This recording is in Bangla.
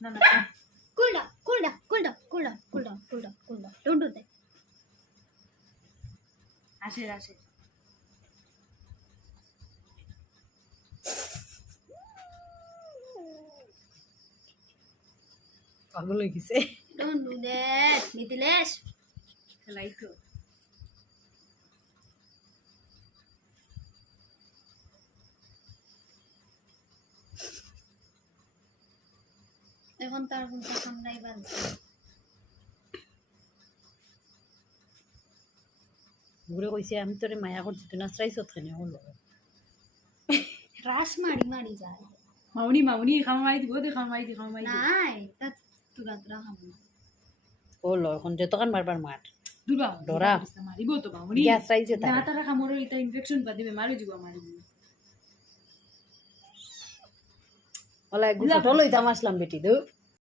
না না cool down, cool down, cool down, cool down, cool down, cool down, cool down. Don't do that. আসে আসে পাগল হয়ে গেছে Don't do that, Mithilesh. খেলাই তো এখন তার কোনটা সামলাই বানছে ঘুরে কইছে আমি তোরে মায়া করছি তুই নাচরাইছ ওখানে হলো রাস মারি মারি যায় মাউনি মাউনি খামাই দিব দে খামাই দি নাই তা তুরা তুরা খাবো হলো এখন যতক্ষণ বারবার মার দুর্বা ডরা মারিব তো মাউনি গ্যাস রাইছে না তার তারা খামরে এটা ইনফেকশন পা দিবে মারি যাব মারি ওলা গুছো লইতাম আসলাম বেটি দু